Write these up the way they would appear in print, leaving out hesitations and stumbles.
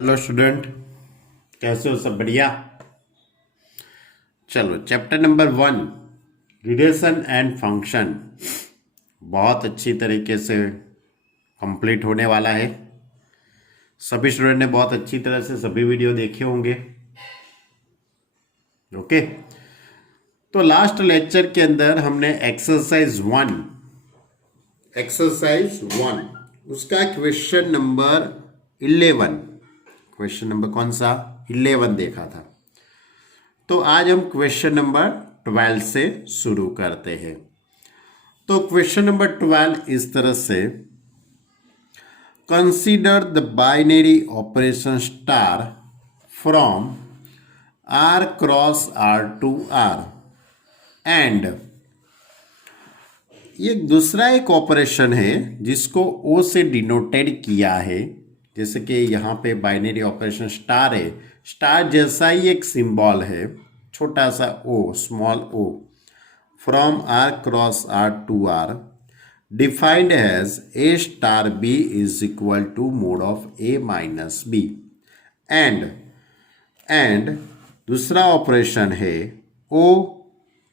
Hello student, कैसे हो? सब बढ़िया। चलो, chapter number 1, relation and function, बहुत अच्छी तरीके से कंप्लीट होने वाला है। सभी स्टूडेंट ने बहुत अच्छी तरह से सभी वीडियो देखे होंगे। ओके, तो लास्ट लेक्चर के अंदर हमने एक्सरसाइज 1 उसका क्वेश्चन नंबर 11, क्वेश्चन नंबर कौन सा? 11 देखा था। तो आज हम क्वेश्चन नंबर 12 से शुरू करते हैं। तो क्वेश्चन नंबर 12 इस तरह से, consider the binary operation star from R cross R to R and, ये दूसरा एक ऑपरेशन है जिसको O से डिनोटेड किया है। जैसे कि यहाँ पे बाइनरी ऑपरेशन स्टार है, स्टार जैसा ही एक सिंबल है, छोटा सा O, small O, from R cross R to R, defined as A star B is equal to mod of A minus B and दूसरा ऑपरेशन है O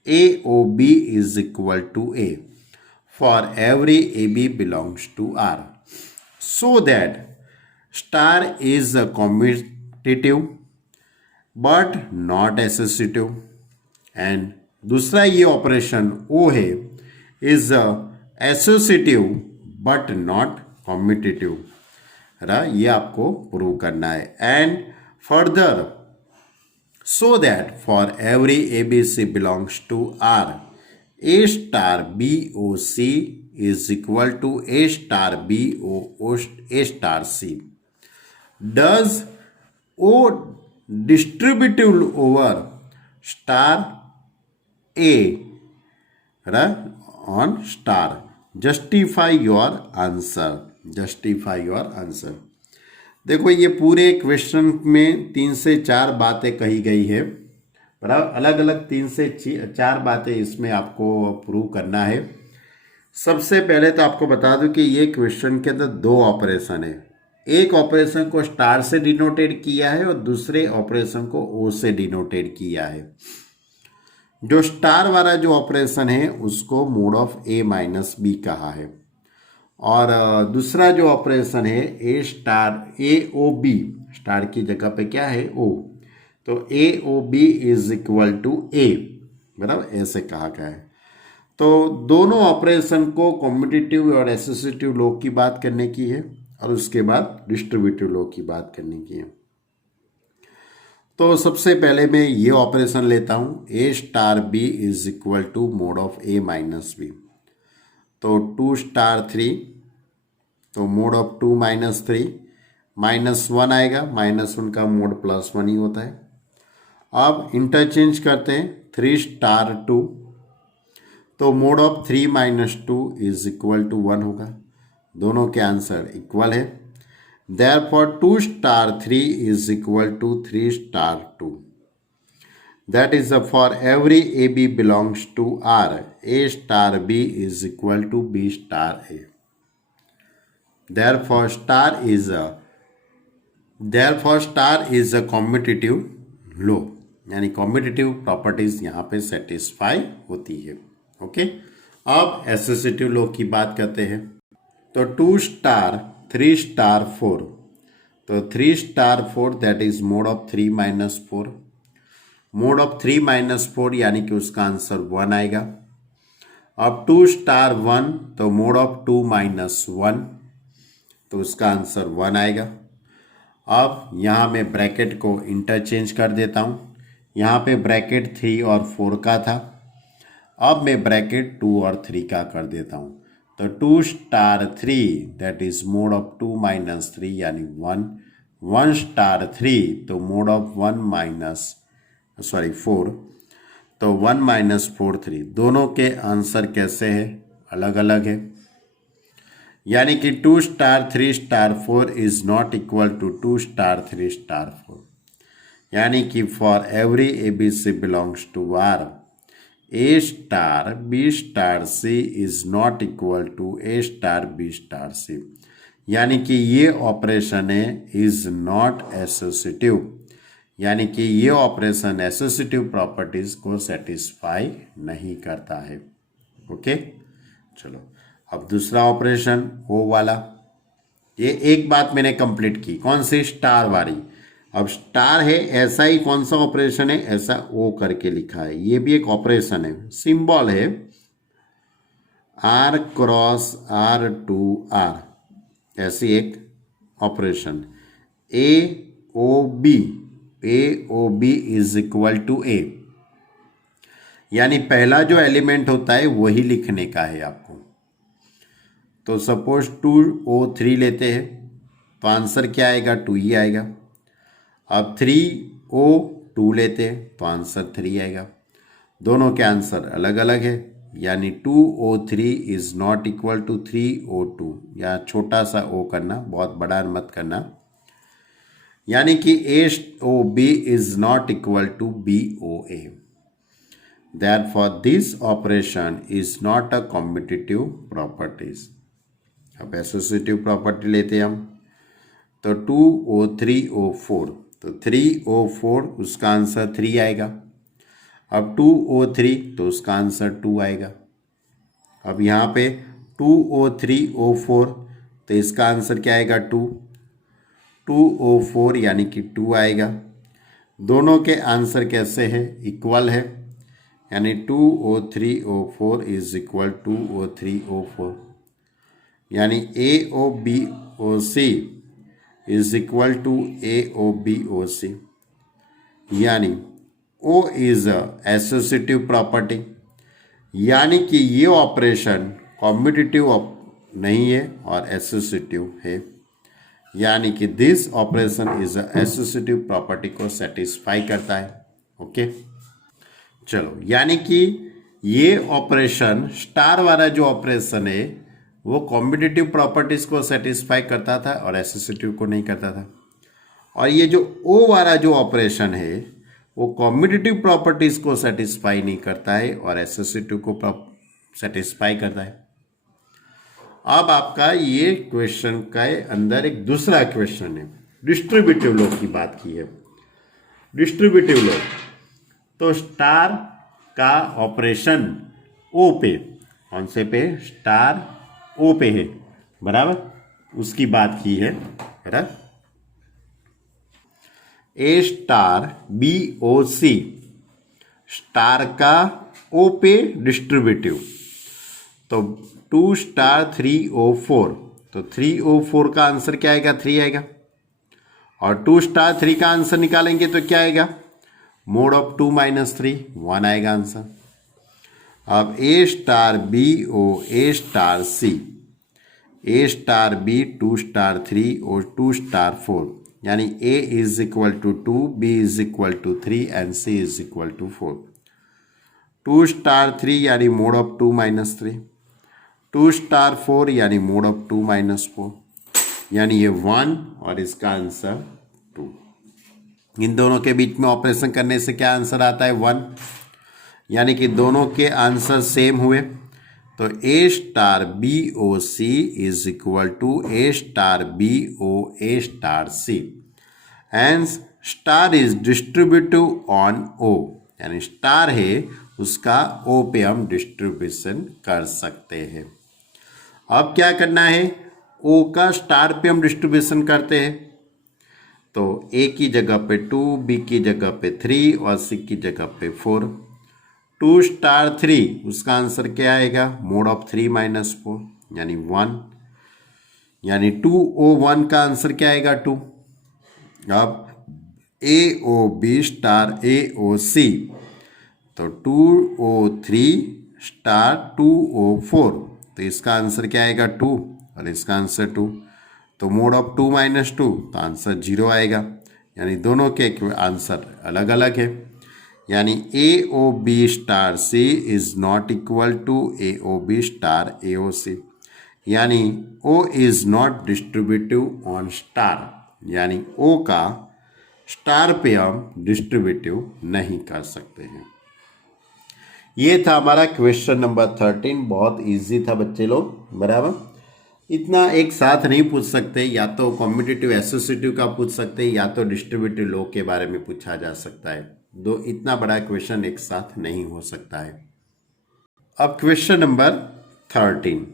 A O B is equal to A for every AB belongs to R, so that star is a commutative but not associative. And दूसरा ये operation O है, is associative but not competitive. ये आपको prove करना है। And further, so that for every ABC belongs to R, A star BOC is equal to A star A star C. Does O distributive over star A, right, on star? Justify your answer. Justify your answer. देखो, ये पूरे question में 3 से 4 बातें कही गई है, बराबर। अलग अलग 3 से 4 बातें इसमें आपको प्रूव करना है। सबसे पहले तो आपको बता दूं कि ये क्वेश्चन के अंदर 2 ऑपरेशन है। एक ऑपरेशन को स्टार से डिनोटेड किया है और दूसरे ऑपरेशन को ओ से डिनोटेड किया है। जो स्टार वाला जो ऑपरेशन है उसको mod of a minus b कहा है, और दूसरा जो ऑपरेशन है a star a o b, star की जगह पे क्या है? ओ, तो a o b is equal to a, बराबर, ऐसे कहा गया है। तो दोनों ऑपरेशन को कॉम्पिटिटिव और एसोसिएटिव लॉ की बात करने की है, और उसके बाद डिस्ट्रीब्यूटिव लॉ की बात करने की है। तो सबसे पहले मैं ये ऑपरेशन लेता हूँ, a star b is equal to mod of a minus b. तो 2 स्टार 3, तो मोड ऑफ 2 माइनस 3, -1 आएगा। -1 का मोड +1 ही होता है। अब इंटरचेंज करते हैं, 3 स्टार 2, तो mod of 3 minus 2 is equal to 1 होगा। दोनों के आंसर इक्वल है। Therefore 2 star 3 is equal to 3 star 2। That is for every AB belongs to R, A star B is equal to B star A. Therefore star is a commutative law, यानी competitive properties यहाँ पे satisfy होती है। Okay, अब associative law की बात करते हैं। तो 2 स्टार 3 स्टार 4, तो 3 star 4 that is mode of 3 minus 4। Mode of 3 minus 4 यानी कि उसका आंसर 1 आएगा। अब 2 स्टार 1, तो मोड ऑफ 2 माइनस 1, तो उसका आंसर 1 आएगा। अब यहाँ मैं ब्रैकेट को इंटरचेंज कर देता हूँ। यहाँ पे ब्रैकेट 3 और 4 का था, अब मैं ब्रैकेट 2 और 3 का कर देता हूँ। तो 2 star 3 that is mode of 2 minus 3 यानी 1। 1 स्टार 3, तो मोड ऑफ 4, तो 1 माइनस 4 3। दोनों के आंसर कैसे है? अलग अलग है। यानी कि 2 star 3 star 4 is not equal to 2 star 3 star 4। यानी कि for every a b c belongs to R, a star b star c is not equal to a star b star c. यानी कि ये ऑपरेशन है is not associative, यानी कि ये operation associative properties को सेटिस्फाई नहीं करता है। ओके, चलो अब दूसरा ऑपरेशन ओ वाला। ये एक बात मैंने कंप्लीट की, कौन सी, स्टार वाली। अब स्टार है, ऐसा ही कौन सा ऑपरेशन है, ऐसा ओ करके लिखा है, ये भी एक ऑपरेशन है, सिंबल है R cross R to R, ऐसी एक operation. A o b is equal to a, यानी पहला जो एलिमेंट होता है वही लिखने का है आपको। तो सपोज 2O3 लेते हैं तो आंसर क्या आएगा, 2 ही आएगा। अब 3O2 लेते हैं तो आंसर 3 आएगा। दोनों के आंसर अलग अलग है, यानी 2O3 is not equal to 3O2, या छोटा सा ओ करना, बहुत बड़ा मत करना, यानी कि AOB is not equal to BOA। Therefore, this operation is not a commutative properties। अब एसोसिएटिव प्रॉपर्टी लेते हैं हम, तो 2O3O4, तो 3O4 उसका आंसर 3 आएगा। अब 2O3 तो उसका आंसर 2 आएगा। अब यहाँ पे 2O3O4 तो इसका आंसर क्या आएगा, 2O4 यानी कि 2 आएगा। दोनों के आंसर कैसे है, इक्वल है, यानी 2O3O4 is equal to O3O4, यानी AOBOC is equal to AOBOC, यानी O इज एसोसिएटिव प्रॉपर्टी, यानी कि ये ऑपरेशन कॉम्यूटेटिव नहीं है और एसोसिएटिव है, यानी कि this operation is associative property को सेटिस्फाई करता है। ओके, चलो, यानी कि ये ऑपरेशन स्टार वाला जो ऑपरेशन है वो कॉम्पिटिटिव प्रॉपर्टीज को सेटिस्फाई करता था और एसोसिएटिव को नहीं करता था, और ये जो ओ वाला जो ऑपरेशन है वो कॉम्पिटिटिव प्रॉपर्टीज को सेटिस्फाई नहीं करता है और एसोसिएटिव को सेटिस्फाई करता है। अब आपका ये क्वेश्चन का अंदर एक दूसरा क्वेश्चन है, डिस्ट्रीब्यूटिव लॉ की बात की है। डिस्ट्रीब्यूटिव लॉ, तो स्टार का ऑपरेशन ओ पे, कौन से पे, स्टार ओ पे है, बराबर, उसकी बात की है, बराबर। ए स्टार BOC, स्टार का ओ पे डिस्ट्रीब्यूटिव, तो 2 स्टार 3O4, तो 3O4 का आंसर क्या आएगा, 3 आएगा, और 2 स्टार 3 का आंसर निकालेंगे तो क्या आएगा, मोड ऑफ 2 माइनस 3, 1 आएगा आंसर। अब A star BO A star C, A star B 2 star 3 और 2 स्टार 4, यानी A is equal to 2, B is equal to 3 and C is equal to 4। 2 star 3 यानी मोड ऑफ 2 माइनस 3, 2 स्टार 4 यानी mode of 2 minus 4, यानी ये 1 और इसका answer 2। इन दोनों के बीच में ऑपरेशन करने से क्या आंसर आता है, 1, यानी कि दोनों के आंसर सेम हुए। तो A star BOC is equal to A star BO A star C, and star is distributive on O, यानी स्टार है उसका O पे हम डिस्ट्रीब्यूशन कर सकते हैं। अब क्या करना है, O का स्टार पे हम डिस्ट्रीब्यूशन करते हैं, तो A की जगह पे 2, B की जगह पे 3 और C की जगह पे 4। 2 स्टार 3 उसका आंसर क्या आएगा, मोड ऑफ 3 माइनस 4, यानी 1, यानी 2O1 का आंसर क्या आएगा, 2। अब AOB स्टार AOC, तो 2O3 स्टार 2O4, तो इसका आंसर क्या आएगा, 2, और इसका आंसर 2, तो मोड ऑफ 2 माइनस 2, तो आंसर 0 आएगा, यानी दोनों के आंसर अलग अलग है, यानी AOB star C is not equal to AOB star AOC, यानी O is not distributive on star, यानी O का स्टार पे हम डिस्ट्रीब्यूटिव नहीं कर सकते हैं। ये था हमारा क्वेश्चन नंबर 13, बहुत इजी था बच्चे लोग, बराबर। इतना एक साथ नहीं पूछ सकते, या तो कॉम्पिटिटिव एसोसिएटिव का पूछ सकते हैं या तो डिस्ट्रीब्यूटिव लॉ के बारे में पूछा जा सकता है। दो इतना बड़ा क्वेश्चन एक साथ नहीं हो सकता है। अब क्वेश्चन नंबर 13।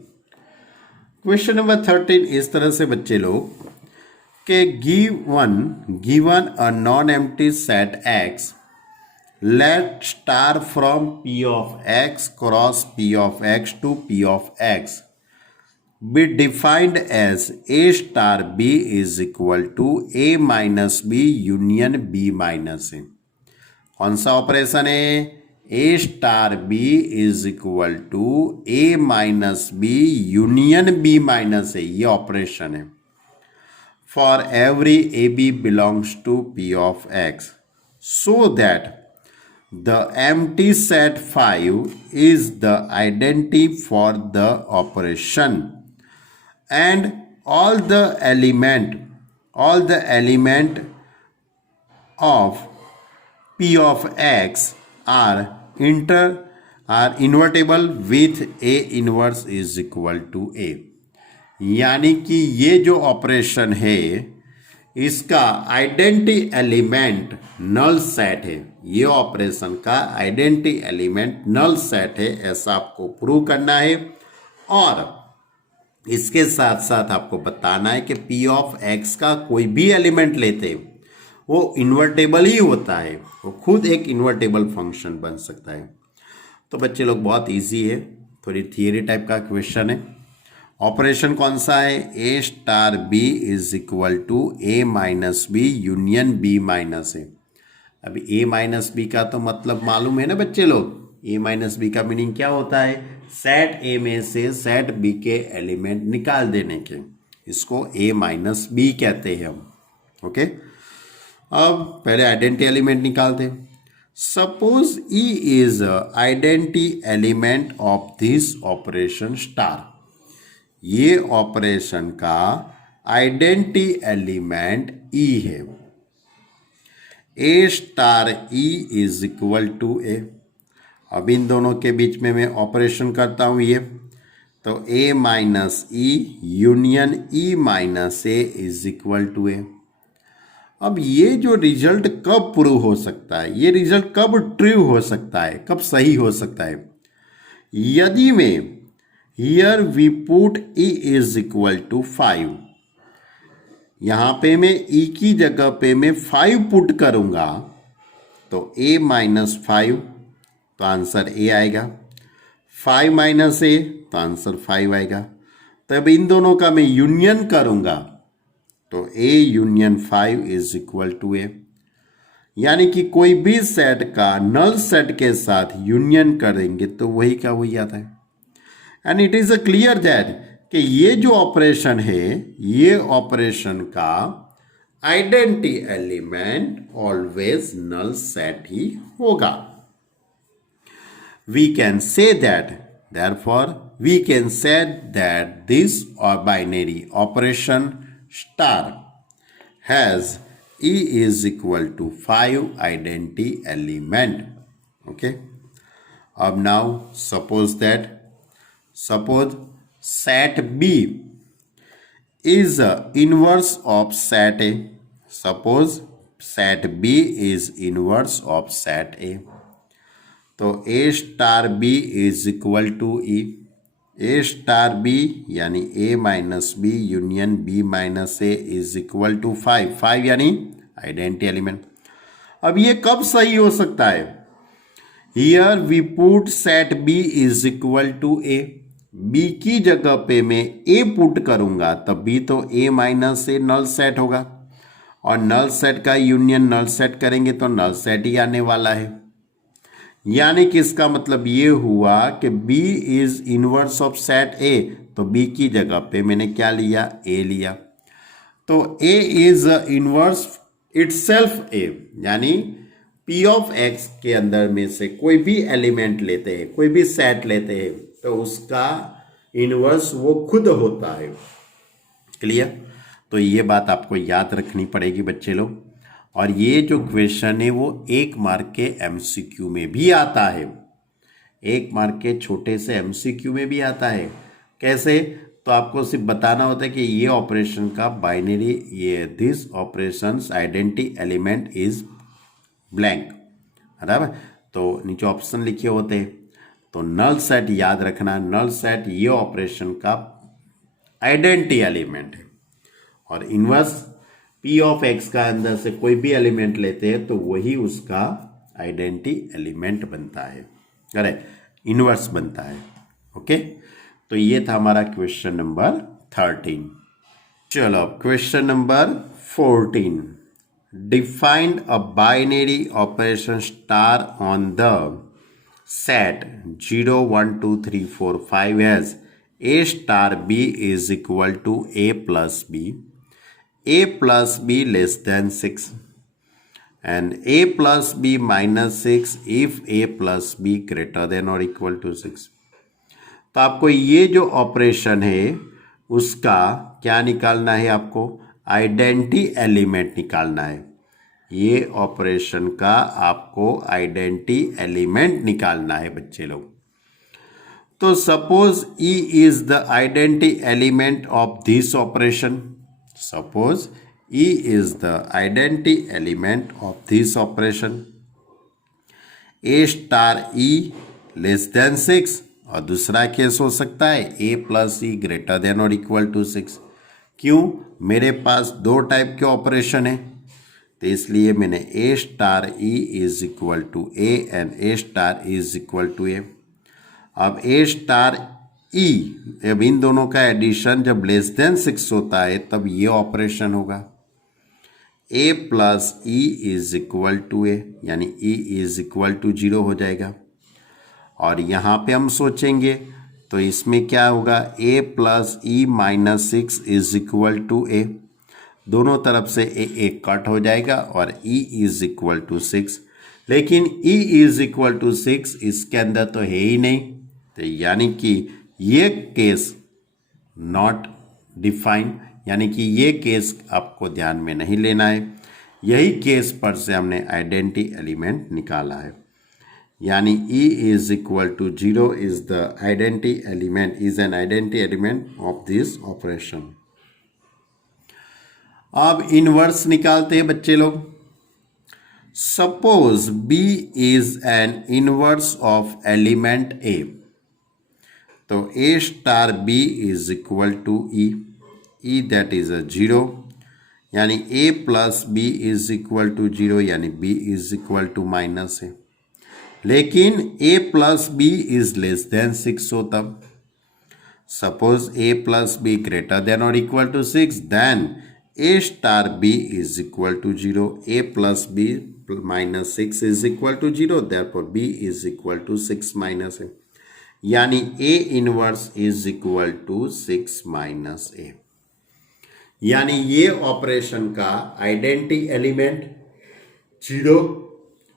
क्वेश्चन नंबर 13 इस तरह से बच्चे लोग कि given a non empty set x, let star from P of x cross P of x to P of x be defined as A star B is equal to A minus B union B minus A। कौन सा operation है? A star B is equal to A minus B union B minus A, ये operation है। For every AB belongs to P of x so that the empty set 5 is the identity for the operation and all the element of P of x are invertible with A inverse is equal to A। यानी कि ये जो operation है इसका identity element null set है। ये operation का identity element null set है, ऐसा आपको प्रूव करना है। और इसके साथ साथ आपको बताना है कि P ऑफ x का कोई भी एलिमेंट लेते वो इन्वर्टेबल ही होता है, वो खुद एक इन्वर्टेबल फंक्शन बन सकता है। तो बच्चे लोग बहुत इजी है, थोड़ी थियरी टाइप का क्वेश्चन है। ऑपरेशन कौन सा है? A star B is equal to A minus B union B minus A। अभी A माइनस B का तो मतलब मालूम है ना बच्चे लोग। A माइनस B का मीनिंग क्या होता है? सेट A में से सेट B के एलिमेंट निकाल देने के, इसको A माइनस B कहते हैं हम। ओके, अब पहले आइडेंटिटी एलिमेंट निकालते। Suppose E is identity element of this operation star. ये ऑपरेशन का आइडेंटिटी एलिमेंट E है। A star E is equal to A। अब इन दोनों के बीच में मैं ऑपरेशन करता हूं ये, तो A minus E union E minus A is equal to A। अब ये जो रिजल्ट कब प्रूव हो सकता है, ये रिजल्ट कब ट्रू हो सकता है, कब सही हो सकता है? यदि मैं Here we put E is equal to 5। यहाँ पे मैं E की जगह पे मैं 5 पुट करूँगा तो A माइनस 5, तो आंसर A आएगा। 5 माइनस A तो आंसर 5 आएगा। तब इन दोनों का मैं यूनियन करूँगा तो A union 5 is equal to A। यानी कि कोई भी सेट का नल सेट के साथ यूनियन करेंगे तो वही का वही आता है। And it is a clear that कि ये जो ऑपरेशन है, ये ऑपरेशन का identity element always null set ही होगा। We can say that, therefore we can say that this or binary operation star has E is equal to 5 identity element। okay, अब now suppose set B is inverse of set A। Suppose set B is inverse of set A, तो A star B is equal to E। A star B यानी A minus B union B minus A is equal to 5 यानी identity element. अब ये कब सही हो सकता है? Here we put set B is equal to A। B की जगह पे मैं A पुट करूंगा तब भी तो A minus A null set होगा, और नल सेट का यूनियन नल सेट करेंगे तो नल सेट ही आने वाला है। यानी कि इसका मतलब ये हुआ कि B is inverse of set A, तो B की जगह पे मैंने क्या लिया? A लिया। तो A is inverse itself A, यानी P ऑफ x के अंदर में से कोई भी एलिमेंट लेते हैं, कोई भी सेट लेते हैं, तो उसका इनवर्स वो खुद होता है। क्लियर? तो ये बात आपको याद रखनी पड़ेगी बच्चे लोग। और ये जो क्वेश्चन है वो 1 मार्क के MCQ में भी आता है, 1 मार्क के छोटे से MCQ में भी आता है। कैसे? तो आपको सिर्फ बताना होता है कि ये ऑपरेशन का बाइनरी, ये this operations identity element is blank, बराबर। तो नीचे ऑप्शन लिखे होते हैं। तो नल सेट याद रखना, नल सेट ये ऑपरेशन का आइडेंटिटी एलिमेंट है। और इनवर्स पी ऑफ एक्स का अंदर से कोई भी एलिमेंट लेते हैं तो वही उसका आइडेंटिटी एलिमेंट बनता है, करेक्ट, इनवर्स बनता है। ओके, तो ये था हमारा क्वेश्चन नंबर 13। चलो अब question number 14। Defined a binary operation star on the set 0 1 2 3 4 5 as a star b is equal to a plus b less than 6 and a plus b minus 6 if a plus b greater than or equal to 6। तो आपको ये जो operation है उसका क्या निकालना है, आपको आइडेंटिटी एलिमेंट निकालना है। ये ऑपरेशन का आपको आइडेंटिटी एलिमेंट निकालना है बच्चे लोग। तो suppose E is the identity element of this operation, suppose E is the identity element of this operation, A star E less than 6, और दूसरा केस हो सकता है ए प्लस ई ग्रेटर देन और इक्वल टू 6। क्यों, मेरे पास दो टाइप के ऑपरेशन है, तो इसलिए मैंने a star e is equal to a and a star is equal to a. अब ए स्टार ई, अब इन दोनों का एडिशन जब लेस देन 6 होता है तब ये ऑपरेशन होगा, a plus e is equal to a, यानी ई इज इक्वल टू 0 हो जाएगा। और यहाँ पे हम सोचेंगे तो इसमें क्या होगा, a plus e minus 6 is equal to a, दोनों तरफ से ए कट हो जाएगा और ई इज इक्वल टू 6, लेकिन ई इज इक्वल टू 6 इसके अंदर तो है ही नहीं, तो यानी कि ये केस नॉट डिफाइन, यानी कि ये केस आपको ध्यान में नहीं लेना है। यही केस पर से हमने आइडेंटिटी एलिमेंट निकाला है, यानी E is equal to 0 is the identity element, is an identity element of this operation. अब इनवर्स निकालते हैं बच्चे लोग। Suppose B is an inverse of element A, तो A star B is equal to E that is a 0, यानी A plus B is equal to 0, यानी B is equal to minus है। लेकिन a plus B is less than 6 हो तब, suppose a plus b greater than और equal to 6, then a star b is equal to 0, a plus b minus 6 is equal to 0, therefore b is equal to 6 minus a, यानी a inverse is equal to 6 minus a। यानी ये operation का identity element 0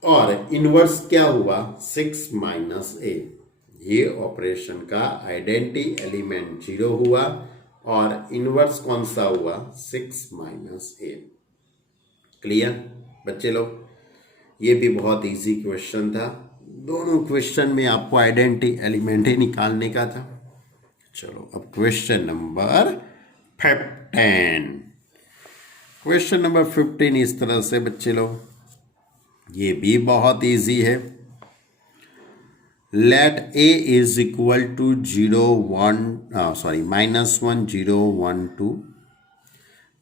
और inverse क्या हुआ 6 minus ए। ये operation का identity element 0 हुआ और इनवर्स कौन सा हुआ 6 माइनस ए। क्लियर बच्चे लोग, ये भी बहुत इजी क्वेश्चन था, दोनों क्वेश्चन में आपको आइडेंटिटी एलिमेंट ही निकालने का था। चलो अब क्वेश्चन नंबर 15। क्वेश्चन नंबर 15 इस तरह से बच्चे लोग, ये भी बहुत इजी है। Let a is equal to 0 1 -1 0 1 2,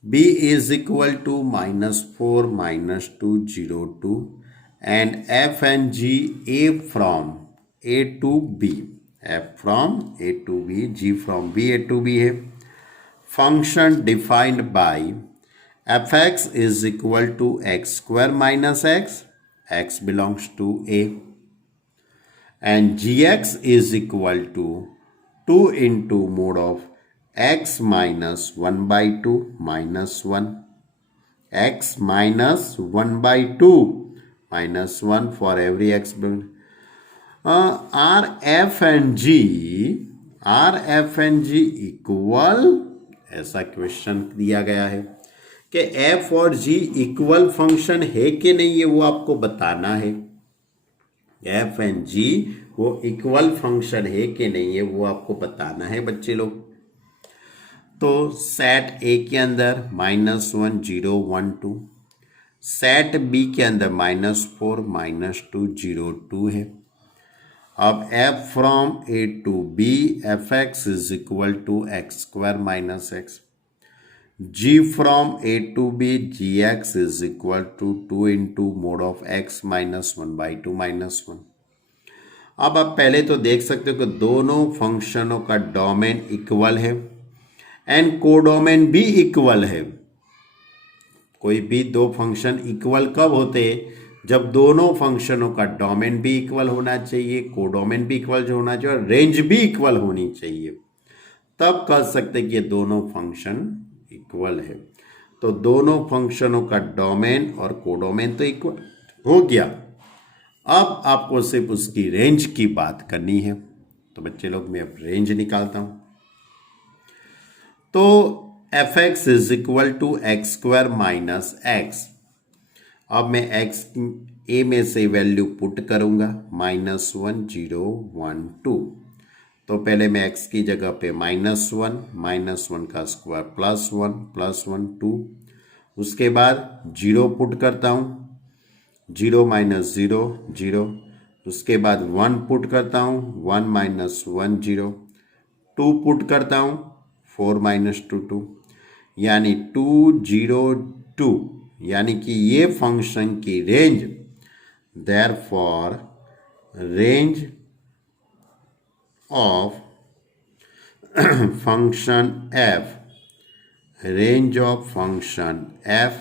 b is equal to -4 -2 0 2, and f and g a from a to b, f from a to b, g from b a to b है। Function defined by fx is equal to x square minus x belongs to a, and gx is equal to 2 into mode of x minus 1 by 2 minus 1, x minus 1 by 2 minus 1 for every x. Are f and g equal, ऐसा question दिया गया है कि f और g equal function है कि नहीं, है वो आपको बताना है। f एंड g वो इक्वल फंक्शन है कि नहीं है वो आपको बताना है बच्चे लोग। तो सेट ए के अंदर -1 0 1 2, सेट बी के अंदर -4 -2 0 2 है। अब f from a to b fx is equal to X square minus X, g from a to b gx is equal to 2 into mod of x minus 1/2 minus 1। अब आप पहले तो देख सकते हो कि दोनों फंक्शनों का डोमेन इक्वल है एंड कोडोमेन भी इक्वल है। कोई भी दो फंक्शन इक्वल कब होते हैं? जब दोनों फंक्शनों का डोमेन भी इक्वल होना चाहिए, कोडोमेन भी इक्वल होना चाहिए और रेंज भी इक्वल होनी चाहिए, तब कह सकते कि ये दोनों फंक्शन इक्वल है। तो दोनों फंक्शनों का डोमेन और कोडोमेन तो इक्वल हो गया। अब आपको सिर्फ उसकी रेंज की बात करनी है। तो बच्चे लोग मैं अब रेंज निकालता हूं। तो fx is equal to X square minus X. अब मैं x a में से वैल्यू पुट करूंगा -1 0 1 2। तो पहले मैं x की जगह पे -1 का स्क्वायर +1 2। उसके बाद 0 पुट करता हूं, 0 -0 0। उसके बाद 1 पुट करता हूं, 1 -1 0। 2 पुट करता हूं, 4 -2 2, यानी 2 0 2, यानी कि ये फंक्शन की range, therefore range of function f, range of function f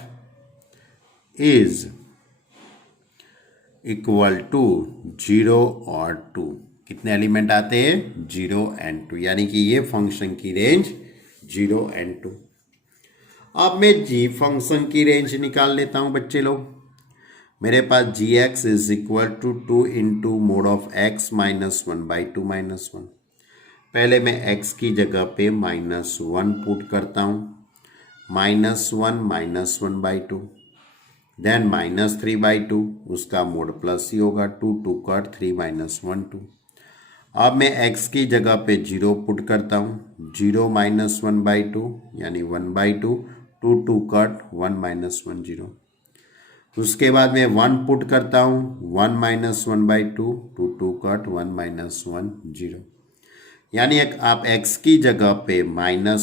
is equal to 0 और 2। कितने एलिमेंट आते हैं? 0 एंड 2, यानी कि ये फंक्शन की रेंज 0 एंड 2। अब मैं g फंक्शन की रेंज निकाल लेता हूं बच्चे लोग। मेरे पास gx is equal to 2 into mod of x minus 1/2 minus 1। पहले मैं x की जगह पे -1 पुट करता हूं, -1 -1/2, देन -3/2, उसका मोड प्लस ही होगा, 2 2 कट 3 -1 2। अब मैं x की जगह पे 0 पुट करता हूँ, 0 -1/2 यानी 1/2, 2 2 कट 1 -1 0। उसके बाद मैं 1 पुट करता हूँ, 1 -1/2, 2 2 कट 1 -1 0। यानी आप x की जगह पे -1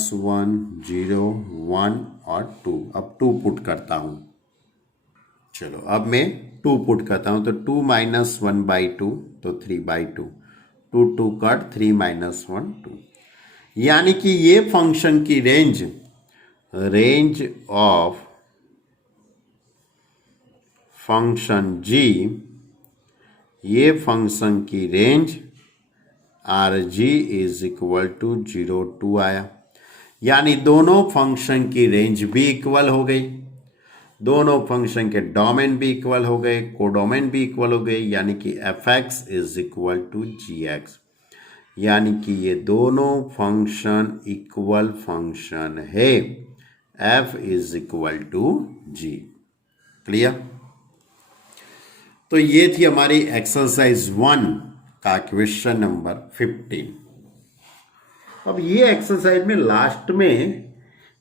0 1 और 2, अब 2 पुट करता हूँ। चलो अब मैं 2 पुट करता हूँ, तो 2 -1/2 तो 3/2, 2 2 कट 3 -1 2। यानी कि ये फंक्शन की रेंज ऑफ फंक्शन g, ये फंक्शन की range rg is equal to 0 2 आया। यानी दोनों फंक्शन की रेंज भी इक्वल हो गई, दोनों फंक्शन के डोमेन भी इक्वल हो गए, कोडोमेन भी इक्वल हो गए, यानी कि fx is equal to gx। यानी कि ये दोनों फंक्शन इक्वल फंक्शन है, f is equal to g। Clear? तो ये थी हमारी एक्सरसाइज 1 का क्वेश्चन नंबर 15। अब ये एक्सरसाइज में लास्ट में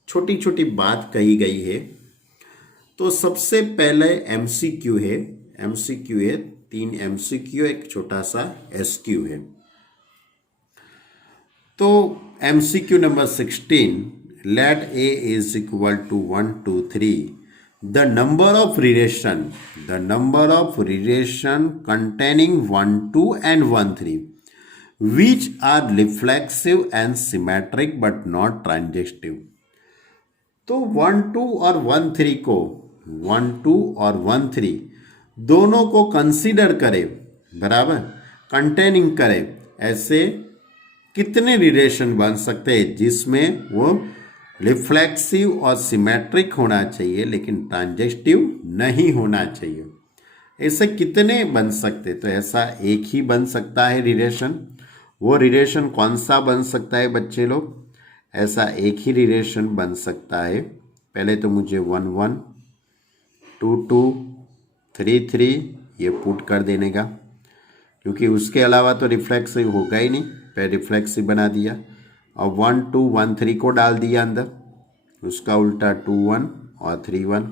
छोटी छोटी बात कही गई है। तो सबसे पहले MCQ है, 3 MCQ, एक छोटा सा SQ है। तो MCQ number 16, let A is equal to 1 2 3, the number of relation containing 1 2 and 1 3 which are reflexive and symmetric but not transitive। तो 1 2 और 1 3 को, 1 2 और 1 3 दोनों को कंसीडर करें, बराबर कंटेनिंग करें, ऐसे कितने रिलेशन बन सकते हैं जिसमें वो रिफ्लेक्सिव और सिमेट्रिक होना चाहिए लेकिन ट्रांजिस्टिव नहीं होना चाहिए? ऐसे कितने बन सकते? तो ऐसा एक ही बन सकता है रिलेशन। वो रिलेशन कौन सा बन सकता है बच्चे लोग? ऐसा एक ही रिलेशन बन सकता है। पहले तो मुझे 1 1 2 2 3 3 ये पुट कर देने का, क्योंकि उसके अलावा तो रिफ्लेक्सिव होगा ही नहीं, पहले रिफ्लेक्सिव बना दिया। और 1 2 1 3 को डाल दिया अंदर, उसका उल्टा 2 1 और 3 1।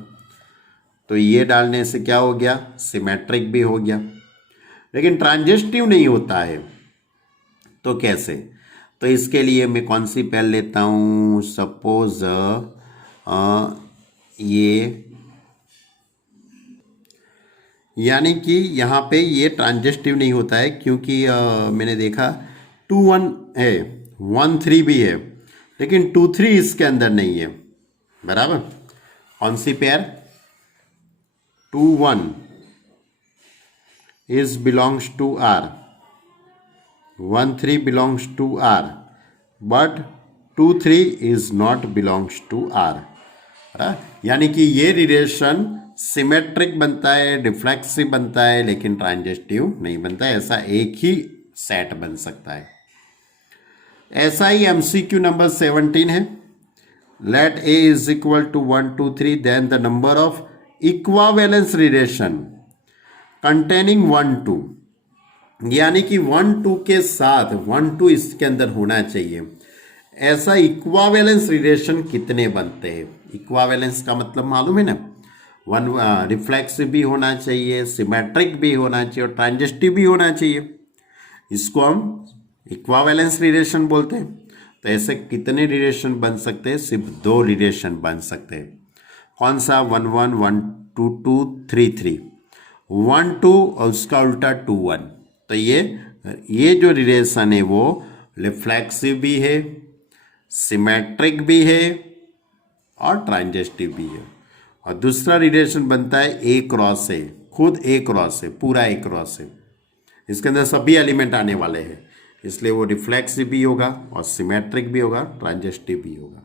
तो ये डालने से क्या हो गया, सिमेट्रिक भी हो गया, लेकिन ट्रांजिस्टिव नहीं होता है। तो कैसे? तो इसके लिए मैं कौन सी पेन लेता हूँ, सपोज ये, यानी कि यहाँ पे ये ट्रांजिस्टिव नहीं होता है, क्योंकि मैंने देखा 2 1 है, 1 3 भी है, लेकिन 2 3 इसके अंदर नहीं है। बराबर, कौन सी pair, 2 1 is belongs to R, 1 3 belongs to R, but 2 3 is not belongs to R। यानी कि ये रिलेशन सिमेट्रिक बनता है, रिफ्लेक्सिव बनता है, लेकिन ट्रांजिस्टिव नहीं बनता है। ऐसा एक ही सेट बन सकता है। ऐसा ही MCQ नंबर 17 है। Let A is equal to 1 2 3 then the number of equivalence relation containing 1 2, यानी कि 1 2 के साथ 1 2 इसके अंदर होना चाहिए। ऐसा इक्वावेलेंस रिलेशन कितने बनते हैं? इक्वावेलेंस का मतलब मालूम है ना, वन रिफ्लेक्सिव भी होना चाहिए, सिमेट्रिक भी होना चाहिए और ट्रांजिस्टिव भी होना चाहिए। इसको हम इक्वावेलेंस रिलेशन बोलते हैं। तो ऐसे कितने रिलेशन बन सकते हैं? सिर्फ 2 रिलेशन बन सकते हैं। कौन सा? 1 1 1 2 2 3 3, 1 2 और उसका उल्टा 2 1। तो ये जो रिलेशन है वो रिफ्लेक्सिव भी है, सिमेट्रिक भी है और ट्रांजिस्टिव भी है। और दूसरा रिलेशन बनता है A क्रॉस A, खुद A क्रॉस A, पूरा A क्रॉस A। इसके अंदर सभी एलिमेंट आने वाले हैं, इसलिए वो रिफ्लेक्सिव भी होगा और सिमेट्रिक भी होगा, ट्रांजिस्टिव भी होगा।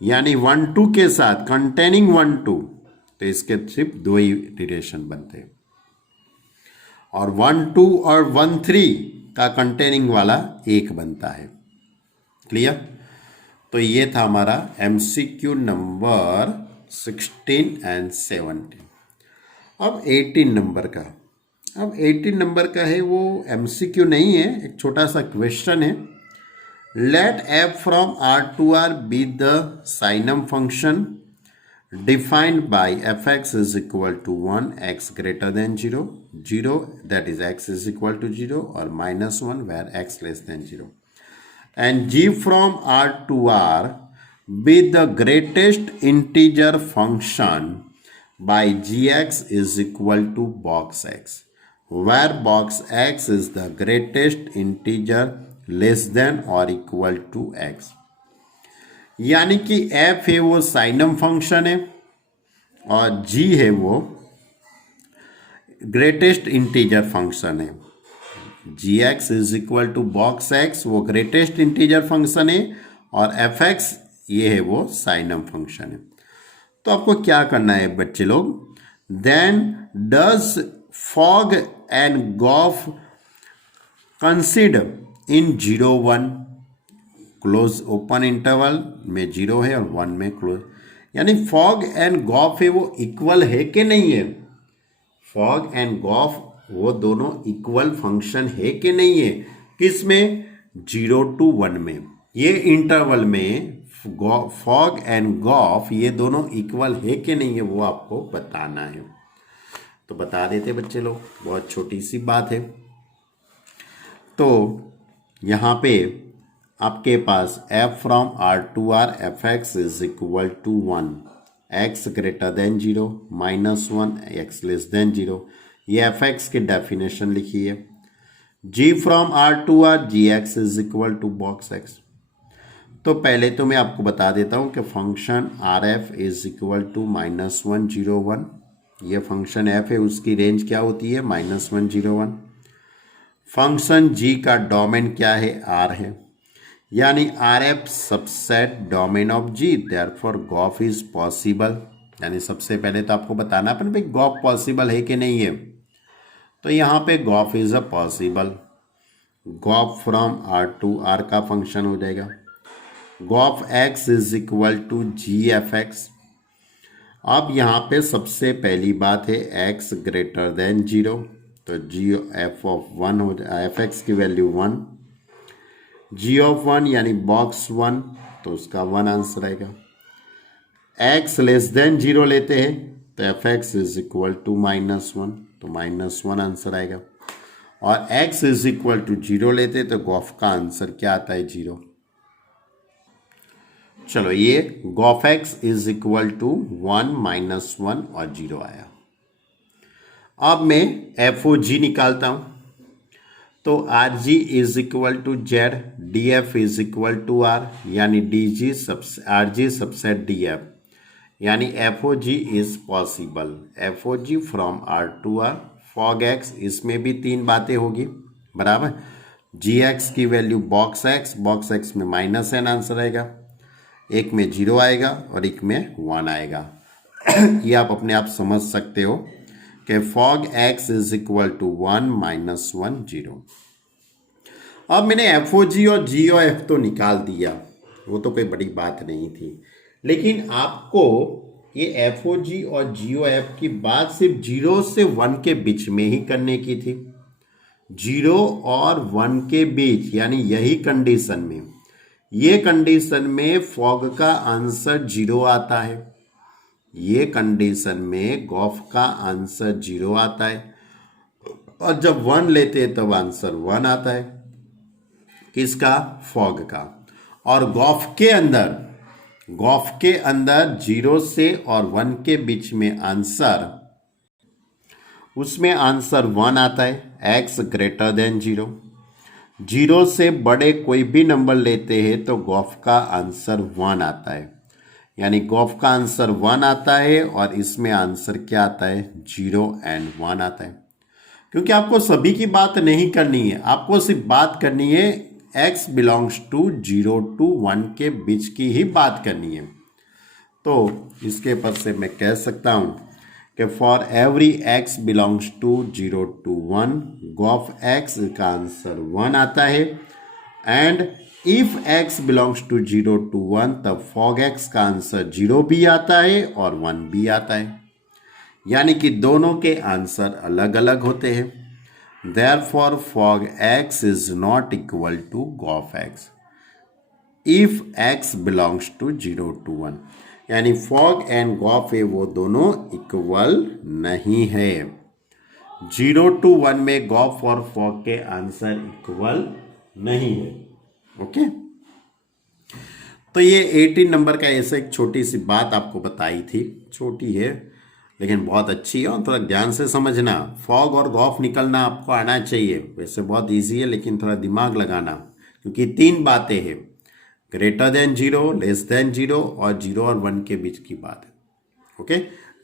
यानी 1 2 के साथ कंटेनिंग 1 2, तो इसके सिर्फ 2 ही रिलेशन बनते हैं। और 1 2 और 1 3 का कंटेनिंग वाला एक बनता है। क्लियर? तो ये था हमारा MCQ नंबर 16 एंड 17। अब 18 नंबर का, अब 18 नंबर का है वो MCQ नहीं है, एक छोटा सा क्वेश्चन है। Let f from R to R be the signum function defined by fx is equal to 1, x greater than 0, 0 that is x is equal to 0 और -1 where x less than 0, and g from R to R be the greatest integer function by gx is equal to box x, where box x is the greatest integer less than or equal to x। यानी कि f है वो साइनम function है और g है वो greatest integer function है। gx is equal to box x वो ग्रेटेस्ट इंटीजर फंक्शन है और fx ये है वो साइनम फंक्शन है। तो आपको क्या करना है बच्चे लोग? Then does fog and gof consider in 0 1, close open interval में 0 है और 1 में क्लोज, यानी फॉग एंड गॉफ है वो इक्वल है कि नहीं है? फॉग एंड गॉफ वो दोनों इक्वल फंक्शन है कि नहीं है? किस में? 0 to 1 में। ये इंटरवल में फॉग एंड गॉफ ये दोनों इक्वल है कि नहीं है वो आपको बताना है। तो बता देते बच्चे लोग, बहुत छोटी सी बात है। तो यहाँ पे आपके पास f from R to R fx is equal to 1, x greater than 0, -1 x less than 0, ये fx की डेफिनेशन लिखी है। g फ्रॉम R to R gx is equal to box x। तो पहले तो मैं आपको बता देता हूँ कि function RF is equal to -1 0 1, ये फंक्शन f है उसकी रेंज क्या होती है? -1 0 1। फंक्शन g का डोमेन क्या है? R है, यानी RF subset domain of G, therefore Gauff is possible. यानी सबसे पहले तो आपको बताना अपन भाई गॉफ पॉसिबल है कि नहीं है। तो यहाँ पे gof is a possible. Gof फ्रॉम R to R का फंक्शन हो जाएगा। Gof x is equal to G F X. अब यहाँ पे सबसे पहली बात है x ग्रेटर देन 0, तो जी एफ ऑफ 1 हो जाए, एफ एक्स की वैल्यू 1, जी ऑफ 1 यानी बॉक्स 1, तो उसका 1 आंसर आएगा। x लेस देन 0 लेते हैं तो F X is equal to -1, तो -1 आंसर आएगा। और x इज इक्वल टू 0 लेते तो गॉफ का आंसर क्या आता है? 0। चलो, ये gof x is equal to 1 -1 और 0 आया। अब मैं एफ ओ जी निकालता हूं, तो R g is equal to Z, D f is equal to R, यानी डी जी सब R g subset D f, यानी f o g is possible. F o g from R to R, fog x, इसमें भी 3 बातें होगी बराबर। G x की value box x में -n आंसर आएगा, एक में 0 आएगा और एक में 1 आएगा। ये आप अपने आप समझ सकते हो कि fog X is equal to 1 -1 0। अब मैंने एफ ओ जी और जी ओ एफ तो निकाल दिया, वो तो कोई बड़ी बात नहीं थी, लेकिन आपको ये एफ ओ जी और जी ओ एफ की बात सिर्फ 0 से 1 के बीच में ही करने की थी। 0 और 1 के बीच, यानी यही कंडीशन में, ये कंडीशन में फॉग का आंसर 0 आता है, ये कंडीशन में गॉफ का आंसर 0 आता है, और जब 1 लेते हैं तब आंसर 1 आता है। किसका? फॉग का। और गॉफ के अंदर 0 से और 1 के बीच में आंसर, उसमें आंसर 1 आता है, x ग्रेटर देन 0। 0 से बड़े कोई भी नंबर लेते हैं तो गॉफ का आंसर 1 आता है, यानी गॉफ का आंसर 1 आता है, और इसमें आंसर क्या आता है? 0 एंड 1 आता है। क्योंकि आपको सभी की बात नहीं करनी है, आपको सिर्फ बात करनी है x बिलोंग्स टू 0 to 1 के बीच की ही बात करनी है। तो इसके पर से मैं कह सकता हूं कि for every x belongs to 0 to 1, gof x का आंसर 1 आता है, and if x belongs to 0 to 1, तब फॉग x का आंसर 0 भी आता है और 1 भी आता है, यानी कि दोनों के आंसर अलग अलग होते हैं। Therefore, fog x is not equal to goph x if x belongs to 0 to 1, यानी fog and goph है वो दोनों इक्वल नहीं है। 0 to 1 में गॉफ और फॉग के आंसर इक्वल नहीं है। ओके, तो ये 18 नंबर का ऐसा एक छोटी सी बात आपको बताई थी, छोटी है लेकिन बहुत अच्छी है, और थोड़ा ध्यान से समझना। फॉग और गॉफ निकलना आपको आना चाहिए, वैसे बहुत इजी है लेकिन थोड़ा दिमाग लगाना, क्योंकि 3 बातें हैं, ग्रेटर देन 0, लेस देन 0 और 0 और 1 के बीच की बात है। ओके,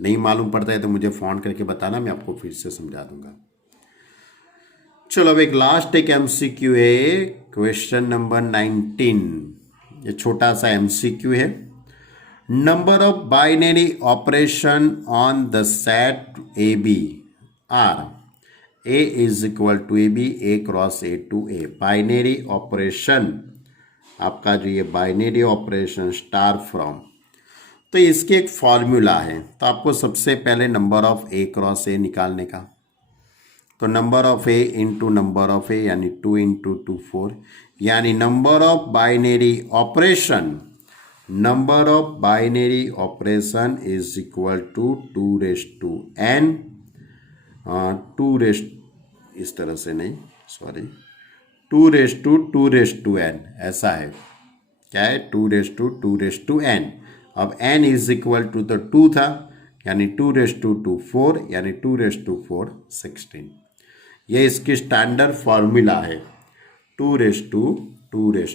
नहीं मालूम पड़ता है तो मुझे फोन करके बताना, मैं आपको फिर से समझा दूंगा। चलो, अब एक लास्ट एक MCQ है, क्वेश्चन नंबर 19। ये छोटा सा MCQ है। Number of binary operation on the set AB are A is equal to AB, A cross A to A। Binary operation, आपका जो ये बाइनरी ऑपरेशन स्टार फ्रॉम, तो इसके एक फॉर्मूला है। तो आपको सबसे पहले number of A cross A निकालने का, तो number of A into number of A, यानी 2 इंटू 2 4, यानी number of binary operation, number of binary operation is equal to 2 raised to n, 2 raised, इस तरह से नहीं, सॉरी, 2 रेस्ट टू n, ऐसा है। क्या है? 2 रेस्ट टू n। अब n इज इक्वल टू तो 2 था, यानी 2 रेस्ट टू 2 4, यानी 2 रेस्ट टू 4 16। ये इसकी स्टैंडर्ड फॉर्मूला है, 2 रेस्ट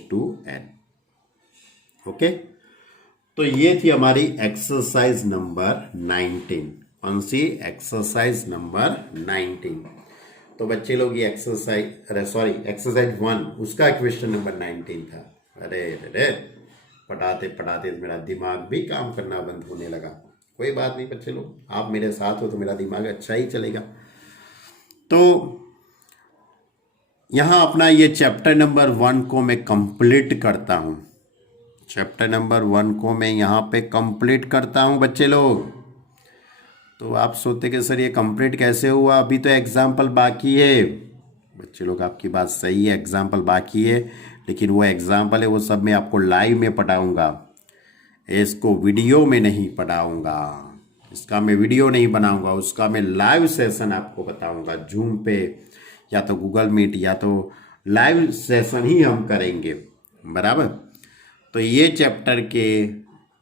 टू n। ओके, तो ये थी हमारी एक्सरसाइज नंबर 19। कौन सी? Exercise number 19। तो बच्चे लोग ये एक्सरसाइज 1 उसका क्वेश्चन नंबर 19 था। अरे अरे, पढ़ाते पढ़ाते मेरा दिमाग भी काम करना बंद होने लगा। कोई बात नहीं बच्चे लोग, आप मेरे साथ हो तो मेरा दिमाग अच्छा ही चलेगा। तो यहाँ अपना ये चैप्टर नंबर 1 को मैं कंप्लीट करता हूँ। चैप्टर नंबर 1 को मैं यहाँ पे कंप्लीट करता हूँ बच्चे लोग। तो आप सोचते कि सर ये कंप्लीट कैसे हुआ, अभी तो एग्जाम्पल बाकी है। बच्चे लोग आपकी बात सही है, एग्जाम्पल बाकी है, लेकिन वो एग्जाम्पल है वो सब मैं आपको लाइव में पढ़ाऊँगा, इसको वीडियो में नहीं पढ़ाऊँगा, इसका मैं वीडियो नहीं बनाऊँगा, उसका मैं लाइव सेशन आपको बताऊँगा जूम पे या तो गूगल मीट या तो लाइव सेशन ही हम करेंगे, बराबर। तो ये चैप्टर के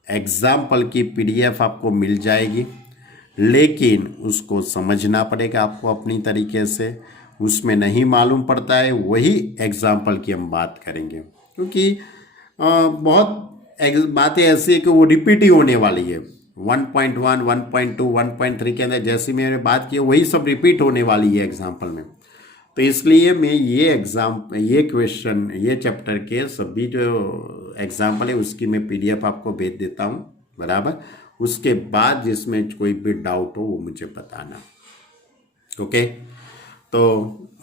एग्जाम्पल की पीडीएफ आपको मिल जाएगी, लेकिन उसको समझना पड़ेगा आपको अपनी तरीके से, उसमें नहीं मालूम पड़ता है वही एग्जाम्पल की हम बात करेंगे, क्योंकि बहुत बातें ऐसी है कि वो रिपीट ही होने वाली है। 1.1, 1.2, 1.3 के अंदर जैसी मैंने बात की वही सब रिपीट होने वाली है एग्जाम्पल में। तो इसलिए मैं ये क्वेश्चन ये चैप्टर के सभी जो एग्जाम्पल है उसकी मैं पीडीएफ आपको भेज देता हूँ, बराबर। उसके बाद जिसमें कोई भी डाउट हो वो मुझे बताना, ओके। तो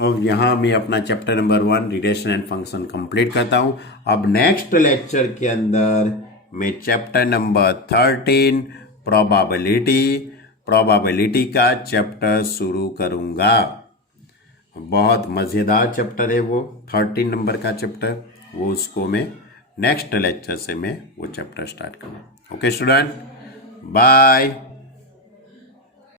अब यहाँ मैं अपना chapter number 1 relation and function complete करता हूँ। अब नेक्स्ट लेक्चर के अंदर मैं चैप्टर नंबर 13 प्रोबेबिलिटी का चैप्टर शुरू करूँगा। बहुत मज़ेदार चैप्टर है वो, 13 नंबर का चैप्टर, वो उसको मैं नेक्स्ट लेक्चर से मैं वो चैप्टर स्टार्ट करूँ। Okay student, bye.